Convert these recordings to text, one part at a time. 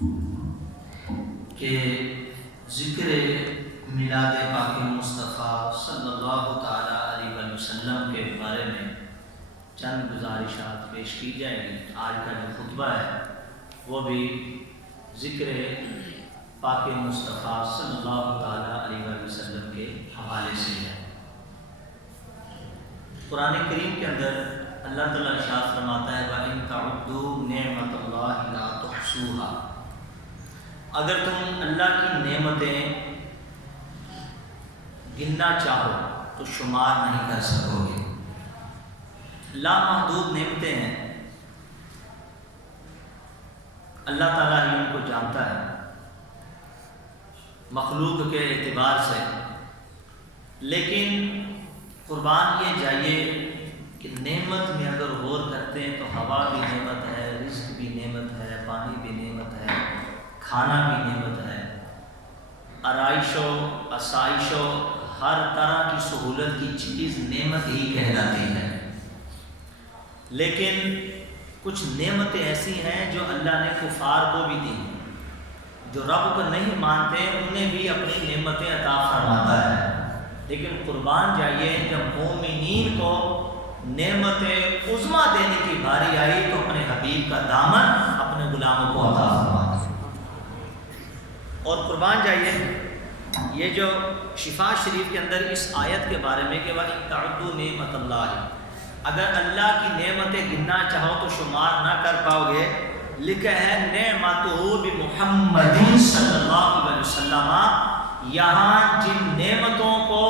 کہ ذکر میلاد پاک مصطفیٰ صلی اللہ تعالیٰ علیہ وسلم کے بارے میں چند گزارشات پیش کی جائیں گی۔ آج کا جو خطبہ ہے وہ بھی ذکر پاک مصطفیٰ صلی اللہ تعالیٰ علیہ وسلم کے حوالے سے ہے۔ قرآن کریم کے اندر اللہ تعالیٰ ارشاد فرماتا ہے وَإِن تَعُدُّوا نِعْمَةَ اللَّهِ لَا تُحْصُوهَا، اگر تم اللہ کی نعمتیں گننا چاہو تو شمار نہیں کر سکو گے۔ لامحدود نعمتیں ہیں، اللہ تعالیٰ ہی ان کو جانتا ہے مخلوق کے اعتبار سے، لیکن قربان یہ جائیے کہ نعمت میں اگر غور کرتے ہیں تو ہوا بھی نعمت ہے، رزق بھی نعمت ہے، پانی بھی نعمت ہے، کھانا بھی نعمت ہے، آرائش و آسائش و ہر طرح کی سہولت کی چیز نعمت ہی کہلاتی ہے۔ لیکن کچھ نعمتیں ایسی ہیں جو اللہ نے کفار کو بھی دی، جو رب کو نہیں مانتے انہیں بھی اپنی نعمتیں عطا فرماتا ہے۔ لیکن قربان جائیے جب مومنین کو نعمت عظمیٰ دینے کی باری آئی تو اپنے حبیب کا دامن اپنے غلاموں کو عطا فرماتا ہے۔ اور قربان جائیے یہ جو شفا شریف کے اندر اس آیت کے بارے میں کہ وَإِن تَعُدُّوا نِعْمَةَ اللَّهِ، اگر اللہ کی نعمتیں گننا چاہو تو شمار نہ کر پاؤ گے، لکھا ہے نعمتہ بمحمد صلی اللہ علیہ وسلم، یہاں جن نعمتوں کو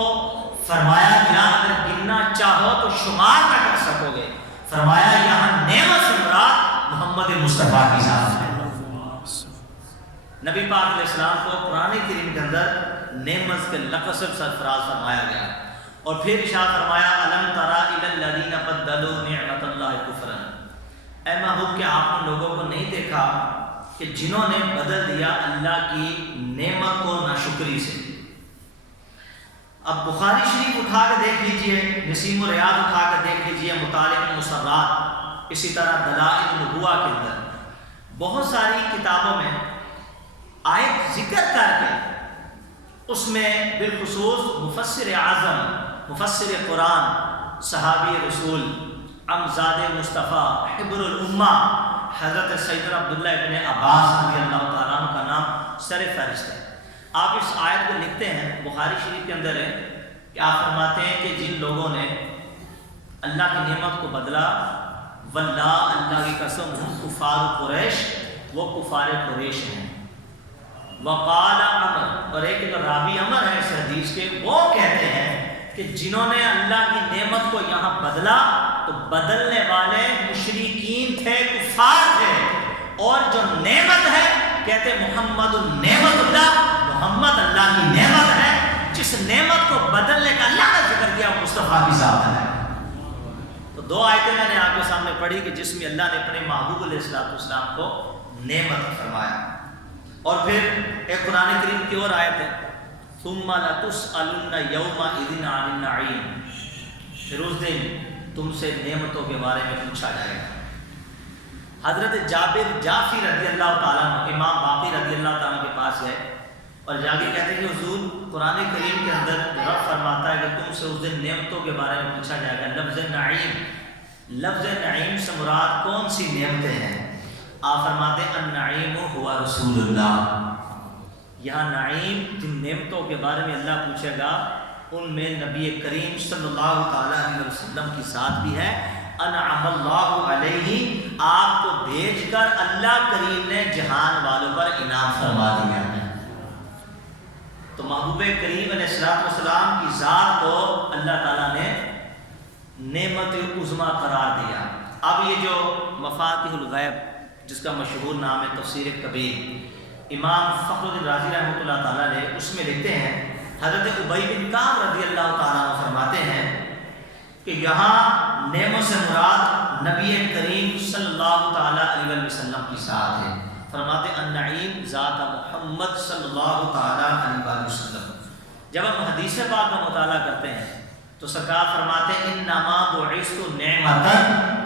فرمایا گیا اگر گننا چاہو تو شمار نہ کر سکو گے، فرمایا یہاں نعمت سے مراد محمد مصطفیٰ کی ذات ہے۔ نبی پاک علیہ السلام کو قرآن کریم کے اندر نعمت کے لقب سے سرفراز فرمایا گیا، اور پھر ارشاد فرمایا الم تری الی الذین بدلوا نعمت اللہ کفرا، اے محبوب کہ آپ نے لوگوں کو نہیں دیکھا کہ جنہوں نے بدل دیا اللہ کی نعمت کو ناشکری سے۔ اب بخاری شریف اٹھا کے دیکھ لیجئے، نسیم الریاض اٹھا کے دیکھ لیجئے، مطالع المسرات، اسی طرح دلائل النبوہ کے اندر بہت ساری کتابوں میں آیت ذکر کر کے اس میں بالخصوص مفسر اعظم، مفسر قرآن، صحابی رسول، امزاد مصطفیٰ، حبر الامہ حضرت سیدنا عبداللہ ابن عباس رضی اللہ تعالیٰ عنہ کا نام سر فہرست ہے۔ آپ اس آیت کو لکھتے ہیں، بخاری شریف کے اندر ہے کہ آپ فرماتے ہیں کہ جن لوگوں نے اللہ کی نعمت کو بدلا، واللہ اللہ کی قسم ہم کفار قریش، وہ کفار قریش ہیں۔ وقال عمر، اور ایک راوی عمر ہے اس حدیث کے، وہ کہتے ہیں کہ جنہوں نے اللہ کی نعمت کو یہاں بدلا تو بدلنے والے مشرکین تھے، کفار تھے، اور جو نعمت ہے کہتے محمد النعمت اللہ، محمد اللہ کی نعمت ہے، جس نعمت کو بدلنے کا اللہ نے ذکر کیا وہ مصطفیٰ کی ذات ہے۔ تو دو آیتیں میں نے آپ کے سامنے پڑھی کہ جس میں اللہ نے اپنے محبوب علیہ السلام کو نعمت فرمایا، اور پھر ایک قرآن کریم کی اور آیت ہے ثم لتسألن یومئذ عن النعیم، پھر اس دن تم سے نعمتوں کے بارے میں پوچھا جائے گا۔ حضرت جابر جعفری رضی اللہ تعالیٰ عنہ، امام باقر رضی اللہ تعالیٰ کے پاس ہے اور جا کے کہتے ہیں کہ حضور قرآن کریم کے اندر رب فرماتا ہے کہ تم سے اس دن نعمتوں کے بارے میں پوچھا جائے گا۔ لفظ نعیم، لفظ نعیم سے مراد کون سی نعمتیں ہیں؟ آپ فرماتے ہیں النعیم ہوا رسول اللہ، یہاں نعیم جن نعمتوں کے بارے میں اللہ پوچھے گا ان میں نبی کریم صلی اللہ تعالیٰ علیہ وسلم کی ذات بھی ہے۔ انعم اللہ علیہ، آپ کو بھیج کر اللہ کریم نے جہان والوں پر انعام فرما دیا۔ تو محبوب کریم علیہ السلام کی ذات کو اللہ تعالیٰ نے نعمت عظمیٰ قرار دیا۔ اب یہ جو مفاتیح الغیب جس کا مشہور نام ہے تفسیر کبیر، امام فخر الدین رازی رحمۃ اللہ تعالیٰ نے اس میں لکھتے ہیں حضرت ابی بن کعب رضی اللہ تعالیٰ عنہ فرماتے ہیں کہ یہاں نعمت سے مراد نبی کریم صلی اللہ تعالیٰ علیہ وسلم کی ذات ہے۔ فرماتے النعیم ذات محمد صلی اللہ تعالیٰ علیہ وسلم۔ جب ہم حدیث پاک کا مطالعہ کرتے ہیں تو سرکار فرماتے ہیں انما بعثت نعمتا،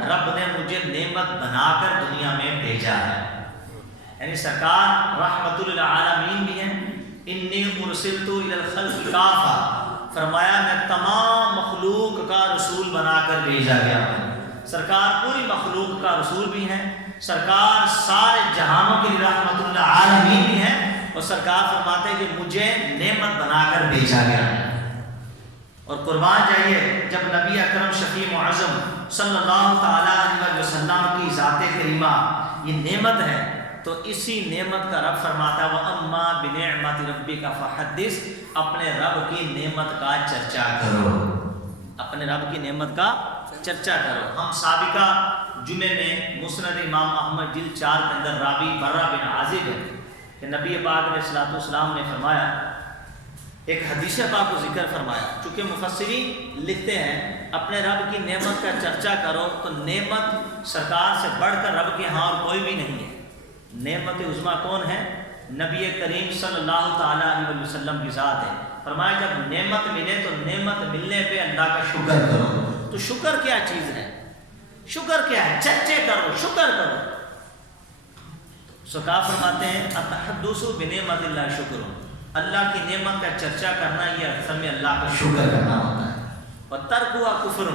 رب نے مجھے نعمت بنا کر دنیا میں بھیجا ہے۔ یعنی سرکار رحمت للعالمین بھی ہیں. انی ارسلت الی الخلق کافہ، فرمایا میں تمام مخلوق کا رسول بنا کر بھیجا گیا ہوں. سرکار پوری مخلوق کا رسول بھی ہیں، سرکار سارے جہانوں کے لیے رحمت للعالمین بھی ہیں، اور سرکار فرماتے ہیں کہ مجھے نعمت بنا کر بھیجا گیا ہے. اور قربان جائیے جب نبی اکرم شفیع معظم صلی اللہ تعالیٰ علیہ وسلم کی ذات کریمہ یہ نعمت ہے، تو اسی نعمت کا رب فرماتا ہے وَأَمَّا بِنِعْمَةِ رَبِّكَ فَحَدِّثْ، اپنے رب کی نعمت کا چرچا کرو، اپنے رب کی نعمت کا چرچا کرو. ہم سابقہ جمعے میں مسند امام احمد جلد 4 کے اندر راوی برہ بن عازب ہے کہ نبی پاک علیہ الصلوۃ والسلام نے فرمایا، ایک حدیث پاک کو ذکر فرمایا. چونکہ مفسرین لکھتے ہیں اپنے رب کی نعمت کا چرچا کرو، تو نعمت سرکار سے بڑھ کر رب کے ہاں اور کوئی بھی نہیں ہے. نعمت عظمیٰ کون ہے؟ نبی کریم صلی اللہ تعالیٰ علیہ وسلم کی ذات ہے. فرمایا جب نعمت ملے تو نعمت ملنے پہ اللہ کا شکر کرو. تو شکر کیا چیز ہے؟ شکر کیا ہے؟ چرچے کرو، شکر کرو. سرکار فرماتے ہیں التحدث بنعمت اللہ شکر، اللہ کی نعمت کا چرچا کرنا یہ اصل میں اللہ کا شکر کرنا ہوتا ہے. اور ترک ہوا کفر،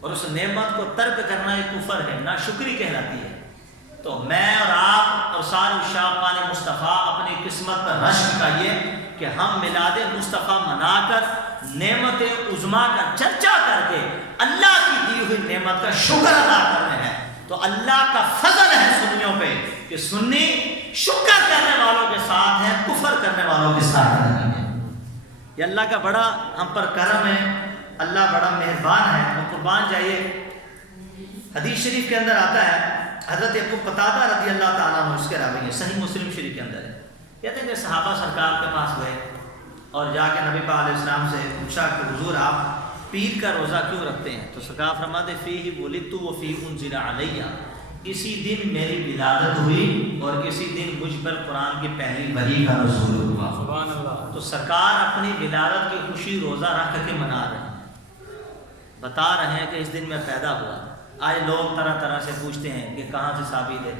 اور اس نعمت کو ترک کرنا یہ کفر ہے، ناشکری کہلاتی ہے. تو میں اور آپ اور سارے عشاقان مصطفیٰ اپنی قسمت پر رشک کریے کہ ہم میلاد مصطفیٰ منا کر نعمت عظمیٰ کا چرچا کر کے اللہ کی دی ہوئی نعمت کا شکر ادا کر رہے ہیں. تو اللہ کا فضل ہے سنیوں پہ کہ سنی شکر کرنے والوں کے ساتھ ہیں، کفر کرنے والوں کے ساتھ نہیں ہے. یہ اللہ کا بڑا ہم پر کرم ہے، اللہ بڑا مہربان ہے. اور قربان جائیے حدیث شریف کے اندر آتا ہے، حضرت ابو قتادہ رضی اللہ تعالیٰ عنہ اس کے راوی ہیں، صحیح مسلم شریف کے اندر ہے. کہتے ہیں کہ صحابہ سرکار کے پاس گئے اور جا کے نبی پاک علیہ السلام سے پوچھا کہ حضور آپ پیر کا روزہ کیوں رکھتے ہیں؟ تو سرکار فرماتے فیہ ولدت وفیہ انزل علیہ، اسی دن میری ولادت ہوئی اور اسی دن مجھ پر قرآن کی پہلی وحی کا نزول ہوا. سبحان اللہ. تو سرکار اپنی ولادت کی خوشی روزہ رکھ کے منا رہے ہیں، بتا رہے ہیں کہ اس دن میں پیدا ہوا. آج لوگ طرح طرح سے پوچھتے ہیں کہ کہاں سے ثابت ہے،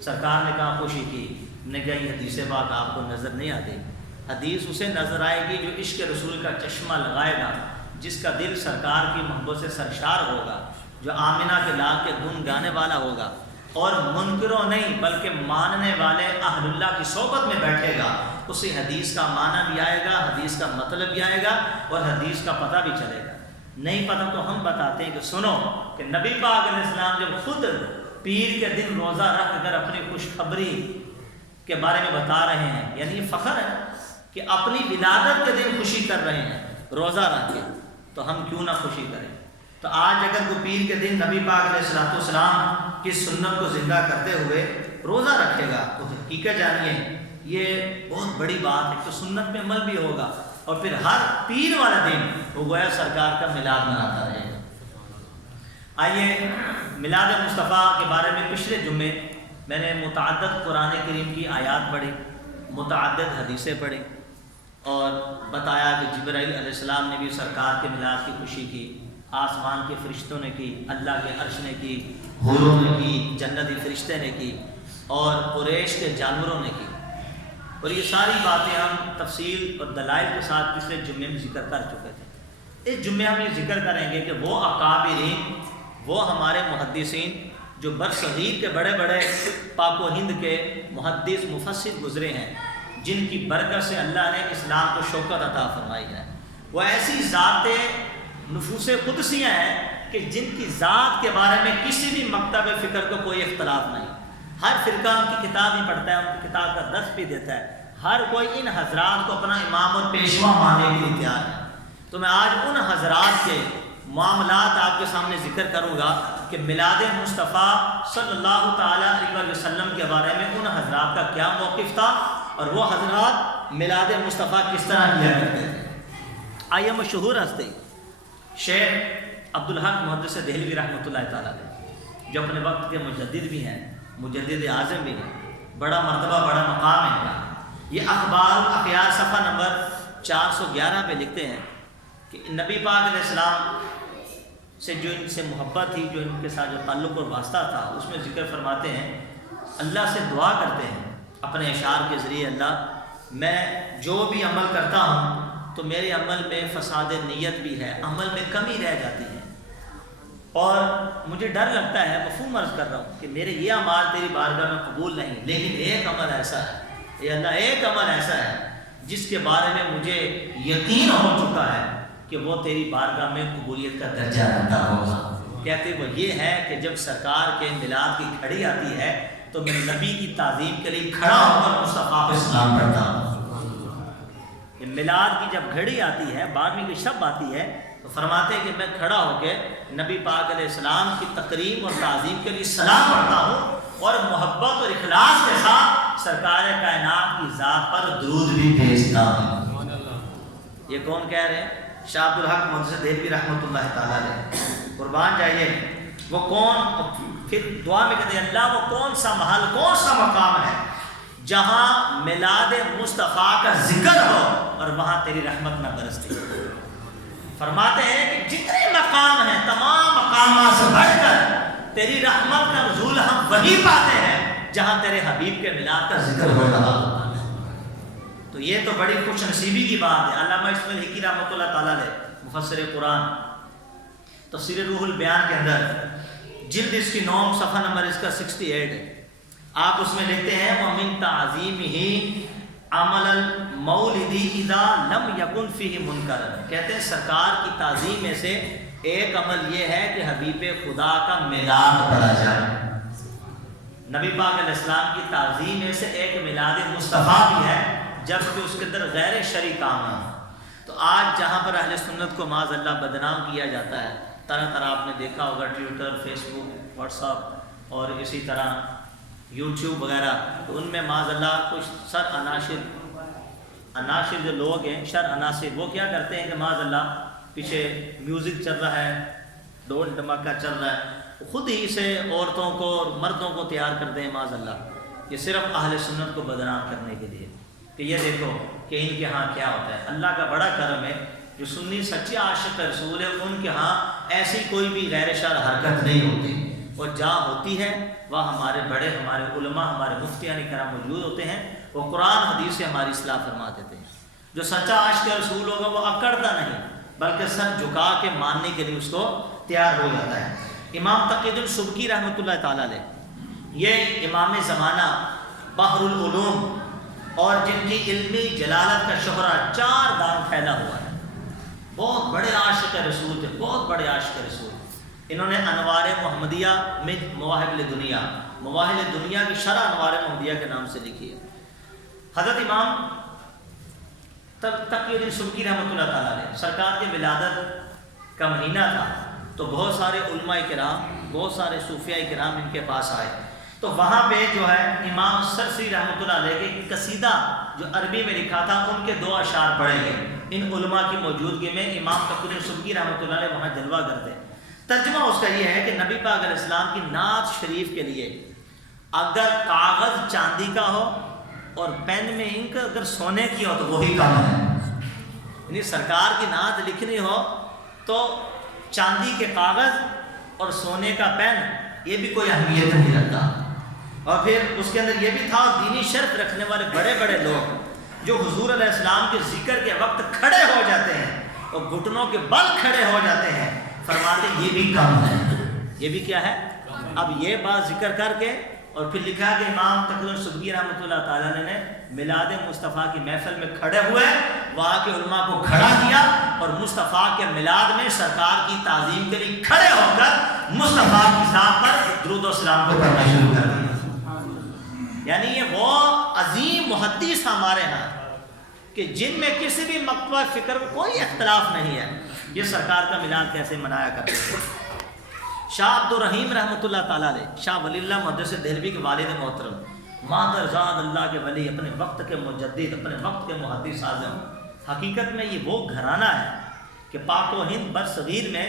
سرکار نے کہاں خوشی کی؟ نے کہا یہ حدیث بات آپ کو نظر نہیں آتی. حدیث اسے نظر آئے گی جو عشق رسول کا چشمہ لگائے گا، جس کا دل سرکار کی محبت سے سرشار ہوگا، جو آمنہ کے لال کے گن گانے والا ہوگا، اور منکروں نہیں بلکہ ماننے والے اہل اللہ کی صحبت میں بیٹھے گا. اسی حدیث کا معنی بھی آئے گا، حدیث کا مطلب بھی آئے گا، اور حدیث کا پتہ بھی چلے گا. نہیں پتہ تو ہم بتاتے ہیں کہ سنو کہ نبی پاک علیہ السلام جب خود پیر کے دن روزہ رکھ کر اپنی خوشخبری کے بارے میں بتا رہے ہیں، یعنی یہ فخر ہے کہ اپنی ولادت کے دن خوشی کر رہے ہیں روزہ رکھ کے، تو ہم کیوں نہ خوشی کریں. تو آج اگر کوئی پیر کے دن نبی پاک علیہ السلام کی سنت کو زندہ کرتے ہوئے روزہ رکھے گا تو حقیقت جانیے یہ بہت بڑی بات ہے کہ سنت میں عمل بھی ہوگا، اور پھر ہر پیر والا دن وہ گویا سرکار کا میلاد مناتا رہے گا. آئیے میلاد مصطفیٰ کے بارے میں پچھلے جمعے میں نے متعدد قرآن کریم کی آیات پڑھی، متعدد حدیثیں پڑھی، اور بتایا کہ جبرائیل علیہ السلام نے بھی سرکار کے میلاد کی خوشی کی، آسمان کے فرشتوں نے کی، اللہ کے عرش نے کی، حوروں نے کی، جنتی فرشتے نے کی، اور قریش کے جانوروں نے کی. اور یہ ساری باتیں ہم تفصیل اور دلائل کے ساتھ پچھلے جمعے میں ذکر کر چکے تھے. اس جمعے ہم یہ ذکر کریں گے کہ وہ اکابرین، وہ ہمارے محدثین جو برصغیر کے بڑے بڑے پاک و ہند کے محدث مفسر گزرے ہیں، جن کی برکت سے اللہ نے اسلام کو شوکت عطا فرمائی ہے، وہ ایسی ذاتیں نفوس قدسیاں ہیں کہ جن کی ذات کے بارے میں کسی بھی مکتب فکر کو کوئی اختلاف نہیں. ہر فرقہ ان کی کتاب ہی پڑھتا ہے، ان کی کتاب کا درس بھی دیتا ہے، ہر کوئی ان حضرات کو اپنا امام اور پیشوا ماننے کے لیے تیار ہے. تو میں آج ان حضرات کے معاملات آپ کے سامنے ذکر کروں گا کہ میلاد مصطفیٰ صلی اللہ تعالیٰ علیہ وسلم کے بارے میں ان حضرات کا کیا موقف تھا، اور وہ حضرات میلاد مصطفیٰ کس طرح کیا کرتے تھے. آئیے مشہور ہستی شیخ عبدالحق محدث دہلوی رحمۃ اللہ تعالیٰ علیہ، جو اپنے وقت کے مجدد بھی ہیں، مجدد اعظم بھی ہیں، بڑا مرتبہ بڑا مقام ہے ان کا. یہ اخبار الاخیار صفحہ نمبر 411 پہ لکھتے ہیں کہ نبی پاک علیہ السلام سے جو ان سے محبت تھی، جو ان کے ساتھ جو تعلق اور واسطہ تھا، اس میں ذکر فرماتے ہیں اللہ سے دعا کرتے ہیں اپنے اشعار کے ذریعے اللہ میں جو بھی عمل کرتا ہوں تو میرے عمل میں فساد نیت بھی ہے، عمل میں کمی رہ جاتی ہے، اور مجھے ڈر لگتا ہے، مفہوم عرض کر رہا ہوں کہ میرے یہ اعمال تیری بارگاہ میں قبول نہیں، لیکن ایک عمل ایسا ہے، اے اللہ ایک عمل ایسا ہے جس کے بارے میں مجھے یقین ہو چکا ہے کہ وہ تیری بارگاہ میں قبولیت کا درجہ رکھتا ہوگا۔ کہتے وہ یہ ہے کہ جب سرکار کے میلاد کی گھڑی آتی ہے تو میں نبی کی تعظیم کے لیے کھڑا ہو کر مصطفیٰ کو سلام کرتا ہوں۔ میلاد کی جب گھڑی آتی ہے، 12ویں کی شب آتی ہے، تو فرماتے ہیں کہ میں کھڑا ہو کے نبی پاک علیہ السلام کی تکریم اور تعظیم کے لیے سلام پڑھتا ہوں، اور محبت اور اخلاص کے ساتھ سرکار کائنات کی ذات پر درود بھی بھیجتا ہوں۔ یہ کون کہہ رہے ہیں؟ شاہ عبدالحق محدث دہلوی رحمۃ اللہ تعالیٰ علیہ، قربان جائیے۔ وہ کون؟ پھر دعا میں کہتے ہیں اللہ وہ کون سا محل، کون سا مقام ہے جہاں میلاد مصطفیٰ کا ذکر ہو اور وہاں تیری رحمت نہ برستی۔ فرماتے ہیں کہ جتنے مقام ہیں تمام مقامات سے بڑھ کر تیری رحمت کا نزول ہم وہی پاتے ہیں جہاں تیرے حبیب کے میلاد کا ذکر ہو رہا ہو۔ تو یہ تو بڑی خوش نصیبی کی بات ہے۔ علامہ اسماعیل حقی رحمۃ اللہ تعالیٰ علیہ، مفسر قرآن، تفسیر روح البیان کے اندر جلد اس کی 9 صفحہ نمبر اس کا 68 ہے، آپ اس میں لکھتے ہیں وَمِن تَعْظِيمِهِ عَمَلَ الْمَوْلِدِ اِذَا لَمْ يَكُنْ فِيهِ مُنْكَرًا۔ کہتے ہیں سرکار کی تعظیم میں سے ایک عمل یہ ہے کہ حبیب خدا کا میلاد پڑھا جائے۔ نبی پاک علیہ السلام کی تعظیم میں سے ایک میلاد مصطفیٰ بھی ہے، جبکہ اس کے اندر غیر شرعی کام ہے۔ تو آج جہاں پر اہل سنت کو معاذ اللہ بدنام کیا جاتا ہے، طرح طرح آپ نے دیکھا ہوگا ٹویٹر، فیس بک، واٹس ایپ اور اسی طرح یوٹیوب وغیرہ، تو ان میں معاذ اللہ کچھ سر عناصر جو لوگ ہیں، شر عناصر، وہ کیا کرتے ہیں کہ معاذ اللہ پیچھے میوزک چل رہا ہے، ڈھول ڈھماکہ چل رہا ہے، خود ہی سے عورتوں کو اور مردوں کو تیار کرتے ہیں معاذ اللہ، یہ صرف اہل سنت کو بدنام کرنے کے لیے کہ یہ دیکھو کہ ان کے ہاں کیا ہوتا ہے۔ اللہ کا بڑا کرم ہے، جو سنی سچے عاشق رسول ہے ان کے ہاں ایسی کوئی بھی غیر شرع حرکت نہیں ہوتی، اور جہاں ہوتی ہے وہ ہمارے بڑے، ہمارے علماء، ہمارے مفتیان کرام موجود ہوتے ہیں، وہ قرآن حدیث سے ہماری اصلاح فرما دیتے ہیں۔ جو سچا عاشق رسول ہوگا وہ اکڑتا نہیں بلکہ سر جھکا کے ماننے کے لیے اس کو تیار ہو جاتا ہے۔ امام تقی الدین سبکی رحمۃ اللہ تعالیٰ علیہ، یہ امام زمانہ، بحر العلوم، اور جن کی علمی جلالت کا شہرہ 4 دار پھیلا ہوا ہے، بہت بڑے عاشق رسول تھے، بہت بڑے عاشق رسول۔ انہوں نے انوار محمدیہ میں مواہب دنیا، مواہب دنیا کی شرح انوار محمدیہ کے نام سے لکھی ہے۔ حضرت امام تقی الدین سبکی رحمۃ اللہ تعالیٰ علیہ، سرکار کے ولادت کا مہینہ تھا، تو بہت سارے علماء کرام، بہت سارے صوفیاء کرام ان کے پاس آئے، تو وہاں پہ جو ہے امام سرسی رحمۃ اللہ علیہ کے قصیدہ جو عربی میں لکھا تھا ان کے 2 اشعار پڑھے گئے۔ ان علماء کی موجودگی میں امام تقی الدین سبکی رحمۃ اللہ علیہ وہاں جلوہ کرتے۔ ترجمہ اس کا یہ ہے کہ نبی پاک علیہ السلام کی نعت شریف کے لیے اگر کاغذ چاندی کا ہو اور پین میں انک اگر سونے کی ہو تو وہی کام ہے، یعنی سرکار کی نعت لکھنی ہو تو چاندی کے کاغذ اور سونے کا پین یہ بھی کوئی اہمیت نہیں رکھتا۔ اور پھر اس کے اندر یہ بھی تھا، دینی شرف رکھنے والے بڑے بڑے لوگ جو حضور علیہ السلام کے ذکر کے وقت کھڑے ہو جاتے ہیں اور گھٹنوں کے بل کھڑے ہو جاتے ہیں، فرماتے یہ بھی کم ہے، یہ بھی کیا ہے۔ اب یہ بات ذکر کر کے اور پھر لکھا کہ امام تقی الدین سبکی رحمۃ اللہ تعالیٰ نے میلاد مصطفیٰ کی محفل میں کھڑے ہوئے، وہاں کے علماء کو کھڑا کیا اور مصطفیٰ کے میلاد میں سرکار کی تعظیم کے لیے کھڑے ہو کر مصطفیٰ کی ذات پر درود و سلام کو پڑھنا شروع کر دیا۔ یعنی یہ وہ عظیم محدث ہمارے ہاں کہ جن میں کسی بھی مکتوب فکر میں کوئی اختلاف نہیں ہے، یہ سرکار کا میلاد کیسے منایا کرتے ہیں۔ شاہ عبد الرحیم رحمۃ اللہ تعالیٰ علیہ، شاہ ولی اللہ محدث دہلوی کے والد محترم، مادرزاد اللہ کے ولی، اپنے وقت کے مجدد، اپنے وقت کے محدث اعظم، حقیقت میں یہ وہ گھرانہ ہے کہ پاک و ہند برصغیر میں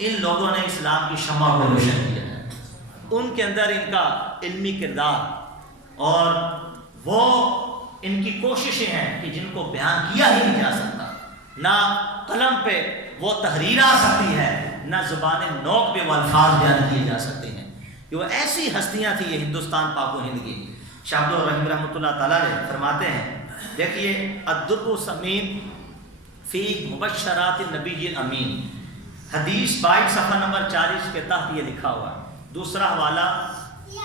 ان لوگوں نے اسلام کی شمع کو روشن کیا ہے۔ ان کے اندر ان کا علمی کردار اور وہ ان کی کوششیں ہیں کہ جن کو بیان کیا ہی نہیں جا سکتا، نہ قلم پہ وہ تحریر آ سکتی ہے، نہ زبان نوک پہ وہ الفاظ بیان کیے جا سکتے ہیں۔ کہ وہ ایسی ہستیاں تھیں یہ ہندوستان پاک و ہند کی، شاہ عبد الرحیم رحمۃ اللہ تعالیٰ علیہ فرماتے ہیں، دیکھیے الدر السمین فی مبشرات النبی الامین، حدیث 22 صفحہ نمبر 40 کے تحت یہ لکھا ہوا ہے۔ دوسرا حوالہ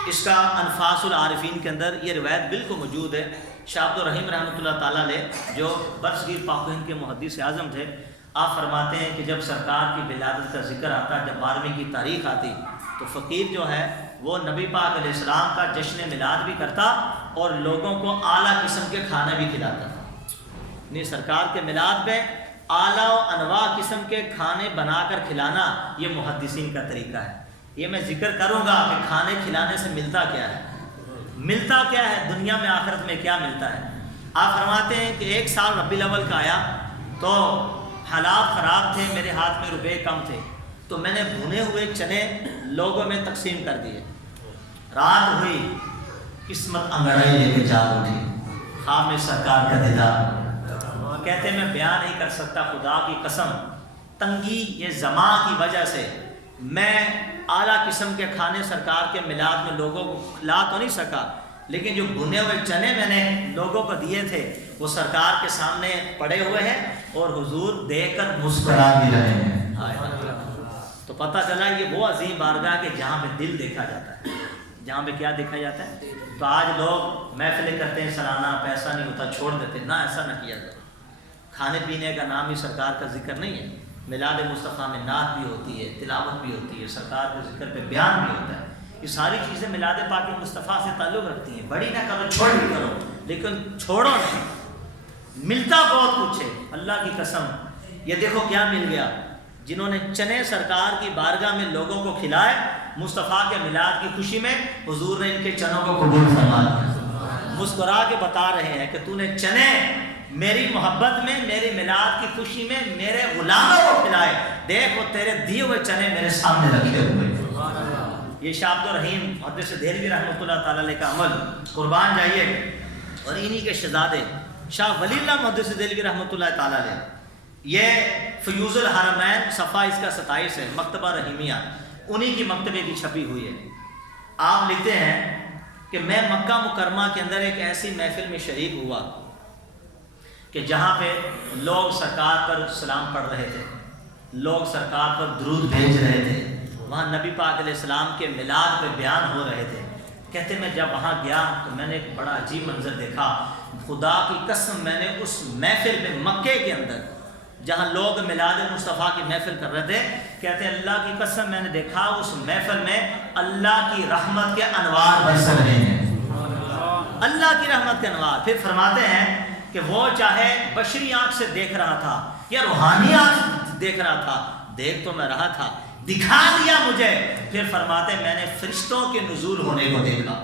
اس کا انفاس العارفین کے اندر یہ روایت بالکل موجود ہے۔ شاہ عبد الرحیم رحمۃ اللہ تعالیٰ علیہ جو برصغیر پاک و ہند کے محدث اعظم تھے، آپ فرماتے ہیں کہ جب سرکار کی ولادت کا ذکر آتا، جب 12ویں کی تاریخ آتی، تو فقیر جو ہے وہ نبی پاک علیہ السلام کا جشن میلاد بھی کرتا اور لوگوں کو اعلیٰ قسم کے کھانے بھی کھلاتا تھا۔ یعنی سرکار کے میلاد میں اعلیٰ و انواع قسم کے کھانے بنا کر کھلانا یہ محدثین کا طریقہ ہے۔ یہ میں ذکر کروں گا کہ کھانے کھلانے سے ملتا کیا ہے، ملتا کیا ہے، دنیا میں آخرت میں کیا ملتا ہے۔ آپ فرماتے ہیں کہ ایک سال ربیع الاول کا آیا تو حالات خراب تھے، میرے ہاتھ میں روپے کم تھے، تو میں نے بھنے ہوئے چنے لوگوں میں تقسیم کر دیے۔ رات ہوئی، قسمت انگڑائی لے کے جاگ اٹھی، خواب میں سرکار کا دیدار۔ کہتے میں بیان نہیں کر سکتا، خدا کی قسم، تنگی یہ زمان کی وجہ سے میں اعلیٰ قسم کے کھانے سرکار کے میلاد میں لوگوں کو کھلا تو نہیں سکا، لیکن جو بھنے ہوئے چنے میں نے لوگوں کو دیے تھے وہ سرکار کے سامنے پڑے ہوئے ہیں اور حضور دیکھ کر مسکرا بھی رہے ہیں۔ تو پتہ چلا یہ وہ عظیم بارگاہ کہ جہاں پہ دل دیکھا جاتا ہے، جہاں پہ کیا دیکھا جاتا ہے۔ تو آج لوگ محفلیں کرتے ہیں، سالانہ پیسہ نہیں ہوتا چھوڑ دیتے، نہ ایسا نہ کیا جائے۔ کھانے پینے کا نام ہی سرکار کا ذکر نہیں ہے۔ میلاد مصطفیٰ میں نعت بھی ہوتی ہے، تلاوت بھی ہوتی ہے، سرکار کے ذکر پہ بیان بھی ہوتا ہے۔ یہ ساری چیزیں میلاد پاک مصطفیٰ سے تعلق رکھتی ہیں۔ بڑی نہ کرو، چھوڑ بھی کرو، لیکن چھوڑو نہیں۔ ملتا بہت کچھ ہے، اللہ کی قسم۔ یہ دیکھو کیا مل گیا، جنہوں نے چنے سرکار کی بارگاہ میں لوگوں کو کھلائے، مصطفیٰ کے میلاد کی خوشی میں حضور نے ان کے چنوں کو قبول فرما لیا۔ مسکرا کے بتا رہے ہیں کہ تو نے چنے میری محبت میں، میری میلاد کی خوشی میں میرے غلاموں کو کھلائے، دیکھ وہ تیرے دیے ہوئے چنے میرے سامنے رکھے ہوئے۔ یہ شاہ عبد الرحیم محدث دہلوی رحمۃ اللہ تعالیٰ علیہ کا عمل، قربان جائیے۔ اور انہی کے شہزادے شاہ ولی اللہ محدث دہلوی رحمۃ اللہ تعالیٰ علیہ، یہ فیوز الحرمین صفحہ اس کا 27 ہے، مکتبہ رحیمیہ، انہی کی مکتبے کی چھپی ہوئی ہے۔ آپ لکھتے ہیں کہ میں مکہ مکرمہ کے اندر ایک ایسی محفل میں شریک ہوا کہ جہاں پہ لوگ سرکار پر سلام پڑھ رہے تھے، لوگ سرکار پر درود بھیج رہے تھے، وہاں نبی پاک علیہ السلام کے میلاد پہ بیان ہو رہے تھے۔ کہتے میں جب وہاں گیا تو میں نے ایک بڑا عجیب منظر دیکھا، خدا کی قسم میں نے اس محفل میں، مکے کے اندر جہاں لوگ میلاد مصطفیٰ کی محفل کر رہے تھے، کہتے ہیں اللہ کی قسم میں نے دیکھا اس محفل میں اللہ کی رحمت کے انوار برس رہے ہیں، اللہ کی رحمت کے انوار۔ پھر فرماتے ہیں کہ وہ چاہے بشری آنکھ سے دیکھ رہا تھا یا روحانی آنکھ سے دیکھ رہا تھا، دیکھ تو میں رہا تھا، دکھا دیا مجھے۔ پھر فرماتے میں نے فرشتوں کے نزول ہونے کو دیکھا،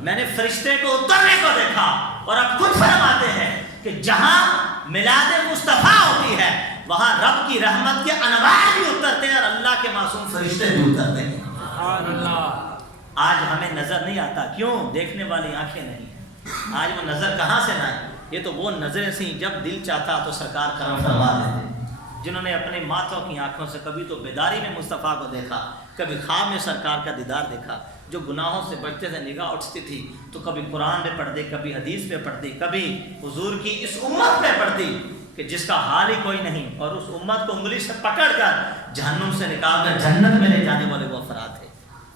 میں نے فرشتے کو اترنے کو دیکھا۔ اور اب خود فرماتے ہیں کہ جہاں میلاد مصطفیٰ ہوتی ہے وہاں رب کی رحمت کے انوار بھی اترتے ہیں اور اللہ کے معصوم فرشتے بھی اترتے ہیں۔ آج ہمیں نظر نہیں آتا، کیوں؟ دیکھنے والی آنکھیں نہیں۔ آج وہ نظر کہاں سے نہ آئے؟ یہ تو وہ نظریں سی جب دل چاہتا تو سرکار کرم فرما دیتے، جنہوں نے اپنے ماتوں کی آنکھوں سے کبھی تو بیداری میں مصطفیٰ کو دیکھا، کبھی خواب میں سرکار کا دیدار دیکھا، جو گناہوں سے بچتے تھے نگاہ اٹھتی تھی تو کبھی قرآن پہ پڑھتے، کبھی حدیث پہ پڑھتی، کبھی حضور کی اس امت پہ پڑھتی کہ جس کا حال ہی کوئی نہیں، اور اس امت کو انگلی سے پکڑ کر جہنم سے نکال کر جنت میں لے جانے والے وہ افراد تھے۔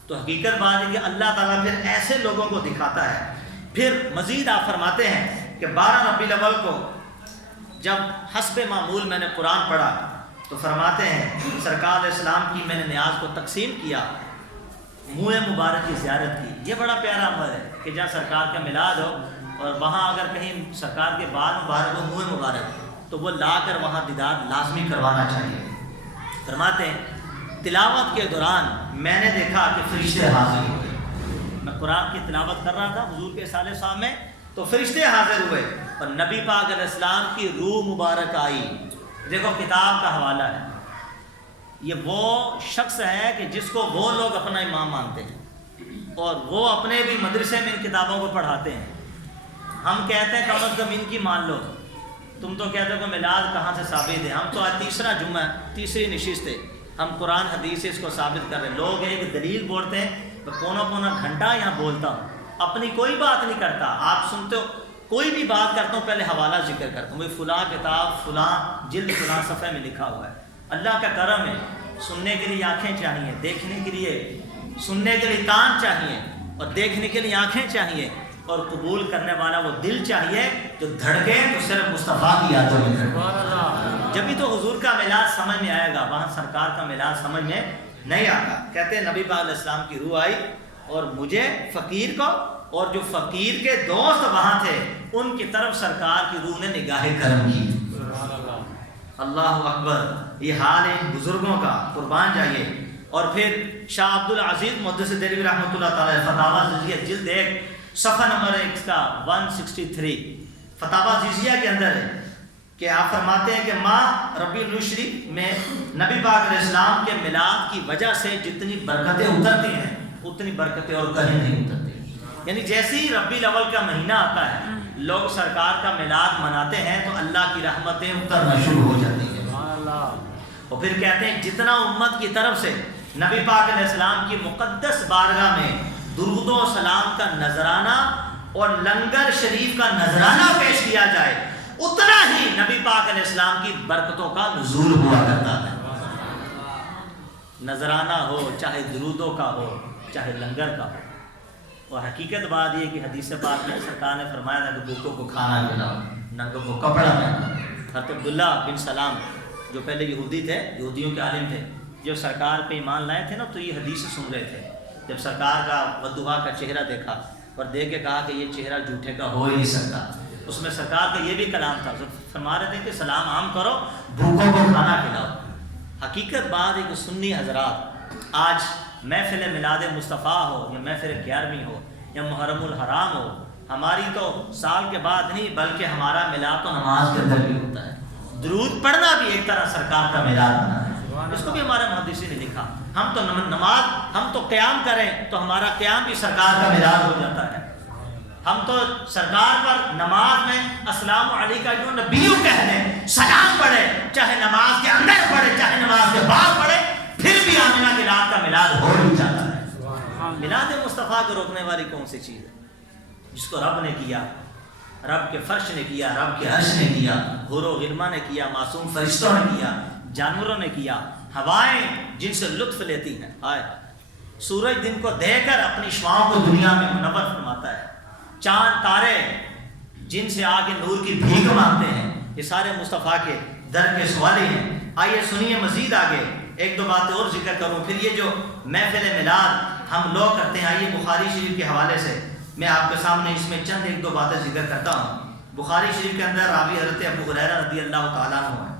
تو حقیقت بات ہے کہ اللہ تعالیٰ پھر ایسے لوگوں کو دکھاتا ہے۔ پھر مزید آپ فرماتے ہیں کہ 12 ربیع الاول کو جب حسب معمول میں نے قرآن پڑھا تو فرماتے ہیں سرکار علیہ السلام کی میں نے نیاز کو تقسیم کیا، منہ مبارک کی زیارت کی۔ یہ بڑا پیارا عمل ہے کہ جہاں سرکار کا میلاد ہو اور وہاں اگر کہیں سرکار کے بال مبارک ہو، منہ مبارک، تو وہ لا کر وہاں دیدار لازمی کروانا چاہیے۔ فرماتے ہیں تلاوت کے دوران میں نے دیکھا کہ فرشتے حاضر ہوئے۔ میں قرآن کی تلاوت کر رہا تھا حضور کے سالے صاحب میں، تو فرشتے حاضر ہوئے اور نبی پاک علیہ السلام کی روح مبارک آئی۔ دیکھو کتاب کا حوالہ ہے، یہ وہ شخص ہے کہ جس کو وہ لوگ اپنا امام مانتے ہیں اور وہ اپنے بھی مدرسے میں ان کتابوں کو پڑھاتے ہیں۔ ہم کہتے ہیں کم از کم ان کی مان لو، تم تو کہتے ہو کہ میلاد کہاں سے ثابت ہے؟ ہم تو آج تیسرا جمعہ، تیسری نشست ہے، ہم قرآن حدیث سے اس کو ثابت کر رہے ہیں۔ لوگ ایک دلیل بولتے ہیں، میں پونا گھنٹہ یہاں بولتا ہوں، اپنی کوئی بات نہیں کرتا. آپ سنتے ہو کوئی بھی بات کرتا ہوں پہلے حوالہ ذکر کرتا ہوں, بھائی فلاں کتاب فلاں جلد فلاں صفحے میں لکھا ہوا ہے. اللہ کا کرم ہے, سننے کے لیے آنکھیں چاہیے, دیکھنے کے لیے سننے کے لیے کان چاہیے, اور دیکھنے کے لیے آنکھیں چاہیے, اور قبول کرنے والا وہ دل چاہیے جو دھڑکے تو صرف مصطفیٰ کی یادوں میں دھڑکے. جبھی تو حضور کا میلاد سمجھ میں آئے گا, وہاں سرکار کا میلاد سمجھ میں نہیں آتا. کہتے ہیں نبی پاک علیہ السلام کی روح آئی اور مجھے فقیر کو, اور جو فقیر کے دوست وہاں تھے ان کی طرف سرکار کی روح نے نگاہ کرم کی. اللہ اکبر, یہ حال ہے ان بزرگوں کا, قربان جائیے. اور پھر شاہ عبد العزیز محدث دہلوی رحمۃ اللہ تعالی فتاوی زیزیہ جلد 1 صفحہ نمبر 163 فتاوی زیزیہ کے اندر ہے کہ آپ فرماتے ہیں کہ ماہ ربیع الشریف میں نبی پاک علیہ السلام کے میلاد کی وجہ سے جتنی برکتیں اترتی ہیں اتنی برکتیں اور کہیں نہیں اترتی. یعنی جیسے ہی ربیع الاول کا مہینہ آتا ہے لوگ سرکار کا میلاد مناتے ہیں تو اللہ کی رحمتیں اترنا شروع ہو جاتی ہیں. اور پھر کہتے ہیں جتنا امت کی طرف سے نبی پاک علیہ السلام کی مقدس بارگاہ میں درود و سلام کا نذرانہ اور لنگر شریف کا نذرانہ پیش کیا جائے اتنا ہی نبی پاک علیہ السلام کی برکتوں کا نزول ہوا کرتا ہے. نذرانہ ہو, چاہے درودوں کا ہو, چاہے لنگر کا ہو. اور حقیقت بات یہ کہ حدیث پاک میں سرکار نے فرمایا تھا کہ بھوکوں کو کھانا کھلاؤ, ننگوں کو کپڑا پہناؤ. حضرت عبداللہ بن سلام جو پہلے یہودی تھے, یہودیوں کے عالم تھے, جو سرکار پہ ایمان لائے تھے نا تو یہ حدیث سن رہے تھے. جب سرکار کا ودعا کا چہرہ دیکھا اور دیکھ کے کہا کہ یہ چہرہ جھوٹے کا ہو ہی نہیں سکتا, اس میں سرکار کا یہ بھی کلام تھا, فرما رہے تھے کہ سلام عام کرو, بھوکوں کو کھانا کھلاؤ. حقیقت بات ہے کہ سنی حضرات آج محفل میلاد مصطفیٰ ہو یا محفل 11ویں ہو یا محرم الحرام ہو, ہماری تو سال کے بعد نہیں بلکہ ہمارا میلاد تو نماز کے اندر بھی ہوتا ہے. درود پڑھنا بھی ایک طرح سرکار کا میلاد ہونا ہے. اس کو بھی ہمارے محدثین نے لکھا. ہم تو نماز, ہم تو قیام کریں تو ہمارا قیام بھی سرکار کا میلاد ہو جاتا ہے. ہم تو سرکار پر نماز میں السلام علیکہ جو نبیوں کہہ دیں, سلام پڑھے, چاہے نماز کے اندر پڑھے چاہے نماز کے بعد پڑھے, پھر بھی آمنہ کی رات کا میلاد ہو ہی جاتا ہے. میلاد مصطفیٰ کو روکنے والی کون سی چیز ہے؟ جس کو رب نے کیا, رب کے فرش نے کیا, رب کے عرش نے کیا, حور و غلمہ نے کیا, معصوم فرشتوں نے کیا, جانوروں نے کیا, ہوائیں جن سے لطف لیتی ہیں. آئے سورج دن کو دے کر اپنی شعاؤں کو دنیا میں منور فرماتا ہے, چاند تارے جن سے آگے نور کی بھیک مانگتے ہیں, یہ سارے مصطفیٰ کے در کے سوالی ہیں. آئیے سنیے مزید آگے ایک دو باتیں اور ذکر کروں. پھر یہ جو محفل میلاد ہم لوگ کرتے ہیں, آئیے بخاری شریف کے حوالے سے میں آپ کے سامنے اس میں چند ایک دو باتیں ذکر کرتا ہوں. بخاری شریف کے اندر راوی حضرت ابو ہریرہ رضی اللہ تعالیٰ عنہ ہے.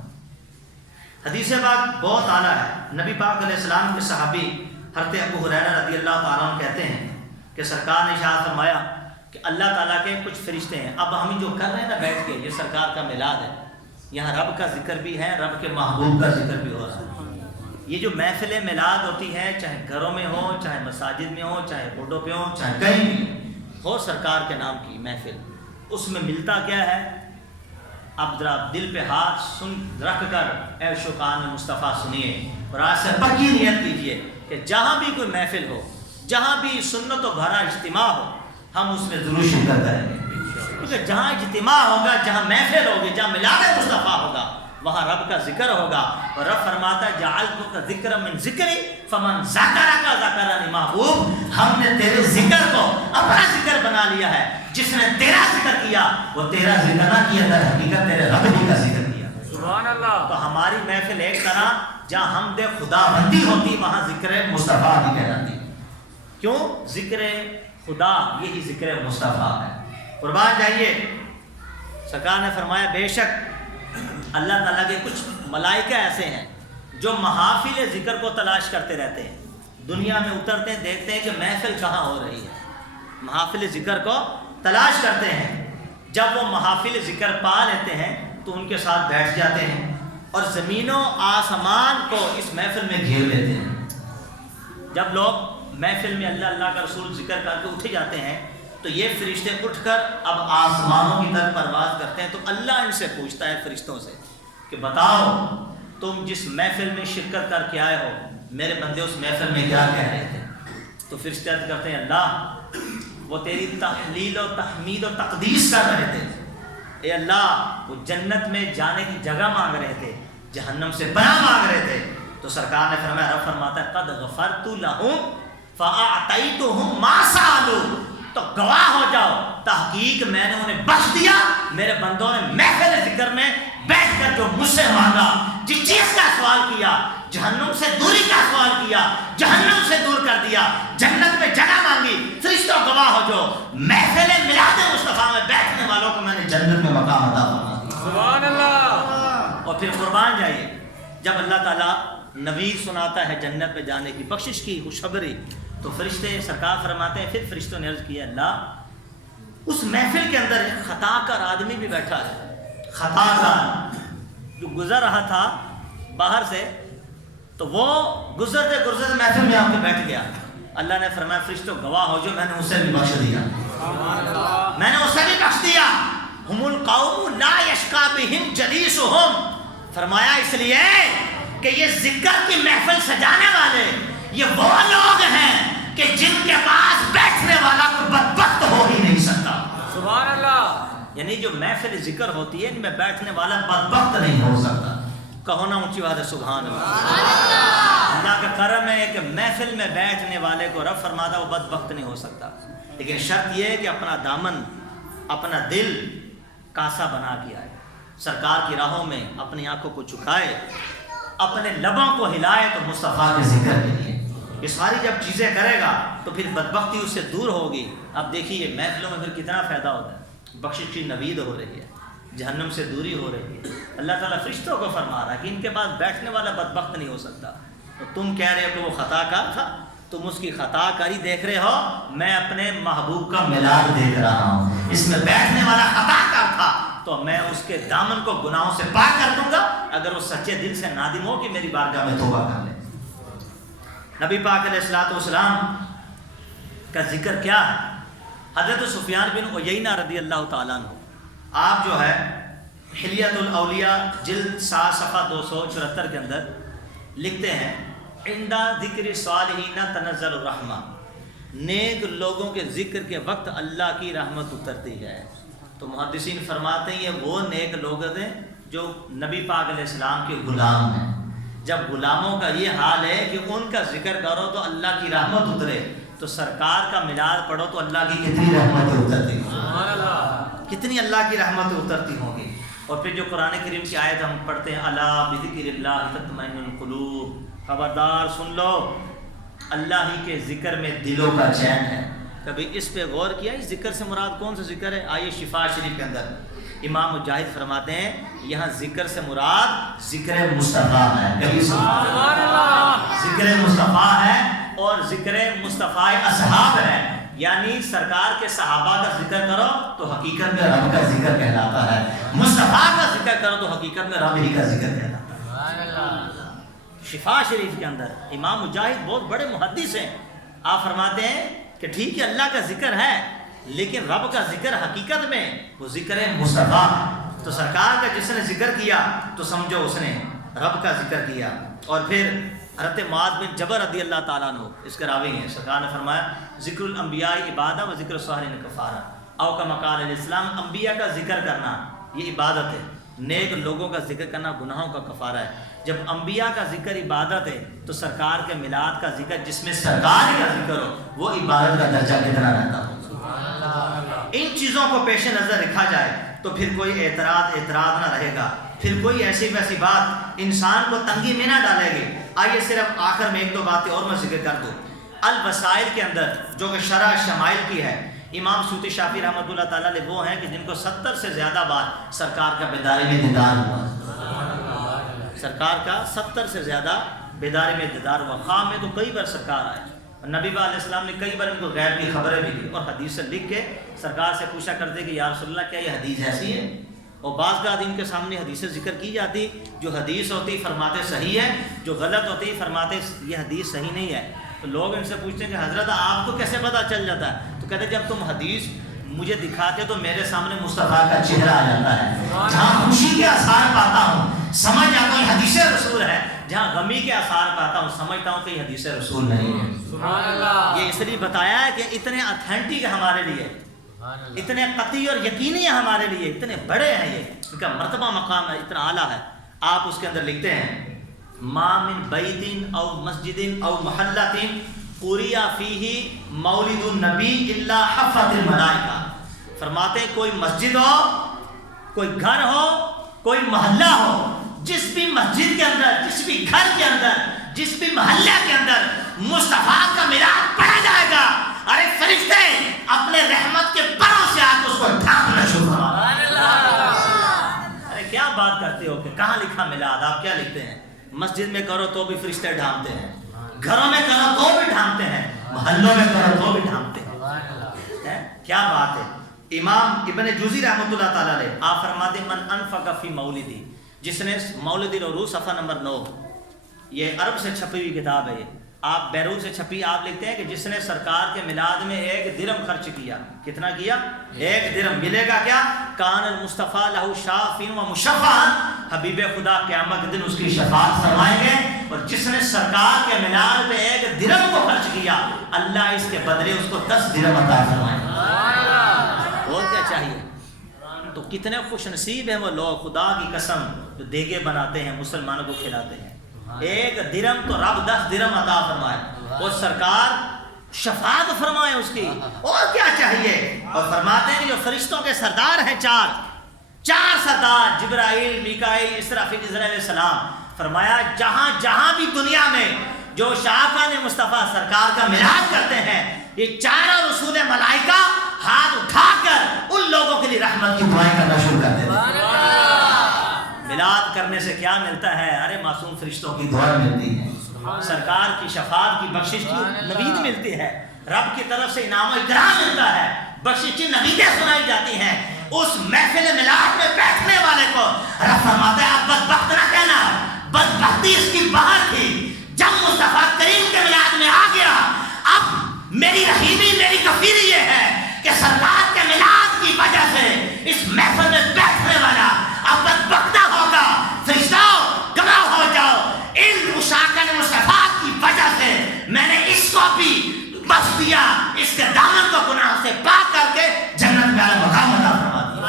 حدیث پاک بہت اعلیٰ ہے. نبی پاک علیہ السلام کے صحابی حضرت ابو ہریرہ رضی اللہ تعالیٰ عنہ کہتے ہیں کہ سرکار نے ارشاد فرمایا کہ اللہ تعالیٰ کے کچھ فرشتے ہیں. اب ہم جو کر رہے ہیں نا بیٹھ کے, یہ سرکار کا میلاد ہے, یہاں رب کا ذکر بھی ہے, رب کے محبوب کا ذکر بھی ہو رہا ہے. یہ جو محفل میلاد ہوتی ہے, چاہے گھروں میں ہو, چاہے مساجد میں ہو, چاہے روڈوں پہ ہو, چاہے کہیں بھی ہو, سرکار کے نام کی محفل, اس میں ملتا کیا ہے؟ اب ذرا دل پہ ہاتھ سن رکھ کر اے شوقان مصطفیٰ سنیے اور آج سے پکی نیت کیجیے کہ جہاں بھی کوئی محفل ہو, جہاں بھی سنت و بھرا اجتماع ہو, ہم اس میں ضرور شرکت کریں گے. کیونکہ جہاں اجتماع ہوگا, جہاں محفل ہوگی, جہاں میلاد مصطفیٰ ہوگا, وہاں رب کا ذکر ہوگا. اور رب فرماتا ہے جعلتک ذکر من ذکری فمن ذکرک ذکرنی. محبوب ہم نے تیرے ذکر کو اپنا ذکر بنا لیا ہے, جس نے تیرا ذکر کیا وہ تیرا ذکر نہ کیا, در حقیقت تیرے رب ہی کا ذکر کیا. سبحان اللہ. تو ہماری محفل ایک طرح جہاں حمد خدا بندی ہوتی, وہاں ذکر مصطفیٰ بھی کہلاتی. کیوں؟ ذکر خدا یہی ذکر مصطفیٰ ہے. قربان جائیے. سرکار نے فرمایا بے شک اللہ تعالیٰ کے کچھ ملائکہ ایسے ہیں جو محافل ذکر کو تلاش کرتے رہتے ہیں, دنیا میں اترتے ہیں, دیکھتے ہیں کہ محفل کہاں ہو رہی ہے, محافل ذکر کو تلاش کرتے ہیں. جب وہ محافل ذکر پا لیتے ہیں تو ان کے ساتھ بیٹھ جاتے ہیں اور زمین و آسمان کو اس محفل میں گھیر لیتے ہیں. جب لوگ محفل میں اللہ اللہ کا رسول ذکر کر کے اٹھ جاتے ہیں تو یہ فرشتے اٹھ کر اب آسمانوں کی طرف پرواز کرتے ہیں. تو اللہ ان سے پوچھتا ہے فرشتوں سے کہ بتاؤ تم جس محفل میں شرکت کر کے آئے ہو, میرے بندے اس محفل میں کیا کہہ رہے تھے؟ تو فرشتے عرض کرتے ہیں اللہ وہ تیری تحلیل و تحمید و تقدیس کر رہے تھے. اے اللہ وہ جنت میں جانے کی جگہ مانگ رہے تھے, جہنم سے پناہ مانگ رہے تھے. تو سرکار نے فرمایا, رب فرماتا ہے قد غفرت لہم فاعطیتہم ما سألوا, تو گواہ ہو جاؤ تحقیق میں نے انہیں بخش دیا. میرے بندوں نے محفل ذکر میں بیٹھ کر جو مجھ سے مانگا, جس چیز کا سوال کیا, جہنم سے دوری کا سوال کیا, جہنم سے دور کر دیا, جنت میں جگہ مانگی, فرشتوں گواہ ہو جو محفل میلاد مصطفیٰ میں بیٹھنے والوں کو میں نے جنت میں مقام عطا فرما دیا. سبحان اللہ. اور پھر قربان جائیے, جب اللہ تعالیٰ نوید سناتا ہے جنت میں جانے کی, بخشش کی خوشخبری, تو فرشتے سرکار فرماتے ہیں, پھر فرشتوں نے عرض کیا اللہ اس محفل کے اندر ایک خطا کار آدمی بھی بیٹھا ہے, خطا کار جو گزر رہا تھا باہر سے, تو وہ گزرتے گزرتے محفل میں آ کے بیٹھ گیا. اللہ نے فرمایا فرشتوں گواہ ہو جو میں نے اسے بھی بخش دیا, میں نے اسے بھی بخش دیا. ہم القوم لا یشقی بہم جلیسہم, فرمایا اس لیے کہ یہ ذکر کی محفل سجانے والے یہ وہ لوگ ہیں کہ جن کے پاس بیٹھنے والا کوئی بدبخت ہو ہی نہیں سکتا. سبحان اللہ. یعنی جو محفل ذکر ہوتی ہے ان میں بیٹھنے والا بدبخت نہیں ہو سکتا. کہو نا اونچی بات ہے سبحان اللہ. اللہ کا کرم ہے کہ محفل میں بیٹھنے والے کو رب فرماتا وہ بدبخت نہیں ہو سکتا. لیکن شرط یہ ہے کہ اپنا دامن, اپنا دل کاسا بنا کے آئے, سرکار کی راہوں میں اپنی آنکھوں کو جھکائے, اپنے لبوں کو ہلائے تو مصطفیٰ کے ذکر کے لیے. یہ ساری جب چیزیں کرے گا تو پھر بدبختی اس سے دور ہوگی. اب دیکھیے محفلوں میں پھر کتنا فائدہ ہوتا ہے, بخشش کی نوید ہو رہی ہے, جہنم سے دوری ہو رہی ہے. اللہ تعالیٰ فرشتوں کو فرما رہا ہے کہ ان کے پاس بیٹھنے والا بدبخت نہیں ہو سکتا. تو تم کہہ رہے ہو کہ وہ خطا کار تھا, تم اس کی خطا کاری دیکھ رہے ہو, میں اپنے محبوب کا میلاد دیکھ رہا ہوں. اس میں بیٹھنے والا خطا کار تھا تو میں اس کے دامن کو گناہوں سے پاک کر دوں گا اگر وہ سچے دل سے نادم ہو کہ میری بارگاہ میں توبہ کر لے. نبی پاک علیہ الصلوۃ والسلام کا ذکر کیا ہے؟ حضرت سفیان بن عیینہ رضی اللہ تعالیٰ عنہ, آپ جو ہے حلیۃ الاولیاء جلد 7 صفحہ 274 کے اندر لکھتے ہیں, عند ذکر صالحین تنزل الرحمہ, نیک لوگوں کے ذکر کے وقت اللہ کی رحمت اترتی ہے. تو محدثین فرماتے ہیں یہ وہ نیک لوگ ہیں جو نبی پاک علیہ السلام کے غلام ہیں. جب غلاموں کا یہ حال ہے کہ ان کا ذکر کرو تو اللہ کی رحمت اترے, تو سرکار کا میلاد پڑھو تو اللہ کی کتنی رحمتیں اترتی ہوں, کتنی اللہ کی رحمتیں اترتی ہوں گی. اور پھر جو قرآن کریم کی آیت ہم پڑھتے ہیں, الا بذکر اللہ تطمئن القلوب, خبردار سن لو اللہ ہی کے ذکر میں دلوں کا چین ہے. کبھی اس پہ غور کیا اس ذکر سے مراد کون سا ذکر ہے؟ آئیے شفا شریف کے اندر امام مجاہد فرماتے ہیں یہاں ذکر سے مراد ذکر مصطفیٰ ہے. کبھی سبحان اللہ, ذکر مصطفیٰ ہے اور ذکر مصطفیٰ اصحاب ہے. یعنی سرکار کے صحابہ کا ذکر کرو تو حقیقت میں رب کا ذکر کہلاتا ہے, مصطفیٰ کا ذکر کرو تو حقیقت میں رب ہی کا ذکر کہلاتا ہے. شفا شریف کے اندر امام مجاہد بہت بڑے محدث ہیں, آپ فرماتے ہیں کہ ٹھیک ہے اللہ کا ذکر ہے لیکن رب کا ذکر حقیقت میں وہ ذکر مصطفیٰ. تو سرکار کا جس نے ذکر کیا تو سمجھو اس نے رب کا ذکر کیا. اور پھر حضرت معاذ بن جبل رضی اللہ تعالیٰ عنہ اس کے راوی ہیں, سرکار نے فرمایا ذکر الانبیاء عبادہ و ذکر الصالحین کفارہ, او کما قال علیہ السلام, انبیاء کا ذکر کرنا یہ عبادت ہے, نیک لوگوں کا ذکر کرنا گناہوں کا کفارہ ہے. جب انبیاء کا ذکر عبادت ہے تو سرکار کے میلاد کا ذکر جس میں سرکار کا ذکر ہو وہ عبادت کا درجہ کتنا رہتا ہو. ان چیزوں کو پیش نظر رکھا جائے تو پھر کوئی اعتراض نہ رہے گا, پھر کوئی ایسی ویسی بات انسان کو تنگی میں نہ ڈالے گی. آئیے صرف آخر میں 1-2 باتیں اور میں ذکر کر دوں. الوسائل کے اندر جو کہ شرح شمائل کی ہے, امام سیوطی شافعی رحمۃ اللہ تعالیٰ علیہ وہ ہیں کہ جن کو 70 سے زیادہ بار سرکار کا بیداری میں دیدار ہوا, سرکار کا 70 سے زیادہ بیداری میں دیدار ہوا. خواب میں تو کئی بار سرکار آئے, نبی علیہ السلام نے کئی بار ان کو غیب کی خبریں بھی دی اور حدیث سے لکھ کے سرکار سے پوچھا کرتے کہ یا رسول اللہ کیا یہ حدیث ایسی ہے؟ اور بعض کا ان کے سامنے حدیثیں ذکر کی جاتی, جو حدیث ہوتی فرماتے صحیح ہے, جو غلط ہوتی فرماتے یہ حدیث صحیح نہیں ہے. تو لوگ ان سے پوچھتے ہیں کہ حضرت آپ کو کیسے پتہ چل جاتا ہے؟ تو کہتے ہیں جب تم حدیث مجھے دکھاتے تو میرے سامنے مصطفیٰ کا چہرہ آ جاتا ہے, جہاں خوشی کے آثار پاتا ہوں, سمجھ جاتا ہوں حدیث رسول ہے، جہاں غمی کے آثار پاتا ہوں سمجھتا ہوں کہ یہ حدیث رسول نہیں ہے۔ سبحان اللہ۔ یہ اس لیے بتایا ہے کہ اتنے اتھینٹک ہمارے لیے، اتنے قطعی اور یقینی ہمارے لیے، اتنے بڑے ہیں، یہ ان کا مرتبہ مقام ہے، اتنا اعلیٰ ہے۔ آپ اس کے اندر لکھتے ہیں ما من بیت او مسجد او محلۃ قریہ فیہ مولد النبی الا حفت الملائکہ، فرماتے ہیں کوئی مسجد ہو، کوئی گھر ہو، کوئی محلہ ہو، جس بھی مسجد کے اندر، جس بھی گھر کے اندر، جس بھی محلہ کے اندر مصطفیٰ کا میلاد پڑھا جائے گا، ارے فرشتے اپنے رحمت کے پروں سے آ کے اس کو ڈھانپنا شروع کریں۔ ارے کیا بات کرتے ہو کہ کہاں لکھا میلاد؟ آپ کیا لکھتے ہیں؟ مسجد میں کرو تو بھی فرشتے ڈھانپتے ہیں، گھروں میں کرو تو بھی ڈھانپتے ہیں، محلوں میں کرو تو بھی ڈھانپتے ہیں۔ کیا بات ہے۔ امام ابن جوزی رحمۃ اللہ تعالیٰ علیہ آپ فرماتے ہیں من انفق فی مولدی، جس نے مولد العروس صفحہ نمبر 9، یہ عرب سے چھپی ہوئی کتاب ہے، آپ بیروت سے چھپی، آپ لکھتے ہیں کہ جس نے سرکار کے میلاد میں 1 درہم خرچ کیا، کتنا کیا؟ 1 درہم، ملے گا کیا؟ کان المصطفیٰ لہ شافع و مشفع، حبیب خدا قیامت کے دن اس کی شفاعت فرمائیں گے۔ اور جس نے سرکار کے میلاد پہ 1 درہم کو خرچ کیا، اللہ اس کے بدلے اس کو 10 درہم عطا فرمائیں گے۔ اور کیا چاہیے؟ تو کتنے خوش نصیب ہیں وہ لوگ، خدا کی قسم، جو دیگے بناتے ہیں مسلمانوں کو کھلاتے ہیں۔ 1 درہم تو رب 10 درہم عطا فرمائے، اور سرکار شفاعت فرمائے اس کی، اور کیا چاہیے؟ اور فرماتے ہیں کہ جو فرشتوں کے سردار ہیں، چار سردار، جبرائیل، میکائیل، اسرافیل، عزرائیل علیہ السلام، فرمایا جہاں جہاں بھی دنیا میں جو شاہکان مصطفیٰ سرکار کا میلاد کرتے ہیں، یہ چاروں رسول ملائکہ ہاتھ اٹھا کر ان لوگوں کے لیے رحمت کی دعائیں کرنا شروع کر دیتے ہیں۔ میلاد کرنے سے کیا ملتا ہے؟ ارے معصوم فرشتوں کی دعائیں ملتی ہیں، سرکار کی شفاعت کی بخشش کی نوید ملتی ہے، رب کی طرف سے انعام و اکرام ملتا ہے، بخشش کی نویدیں سنائی جاتی ہیں۔ اس محفل میلاد میں بیٹھنے والے کو رب فرماتا ہے آپ بدبخت نہ کہنا، بدبختی اس کی باہر تھی، جب مصطفیٰ کریم کے میلاد میں آ گیا۔ اب میری رحیمی، میری کفیری یہ ہے کہ سرکار کے میلاد کی وجہ سے اس محفل میں بیٹھنے والا اب بدبختہ ہوگا۔ فرشتوں گواہ ہو جاؤ، ان مشاکن مصطفیٰ کی وجہ سے میں نے اس کو بھی بخش دیا، اس کے دامن کو گناہ سے پاک کر کے جنت میں اعلی مقام عطا فرما دیا۔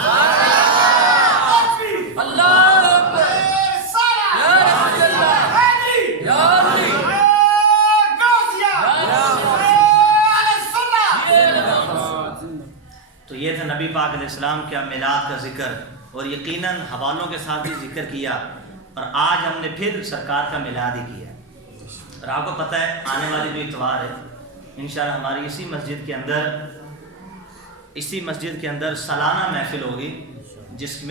تو یہ تھا نبی پاک علیہ السلام کا میلاد کا ذکر، اور یقیناً حوالوں کے ساتھ بھی ذکر کیا، اور آج ہم نے پھر سرکار کا میلاد ہی کیا۔ اور آپ کو پتہ ہے آنے والی جو اتوار ہے انشاءاللہ ہماری اسی مسجد کے اندر سالانہ محفل ہوگی، جس میں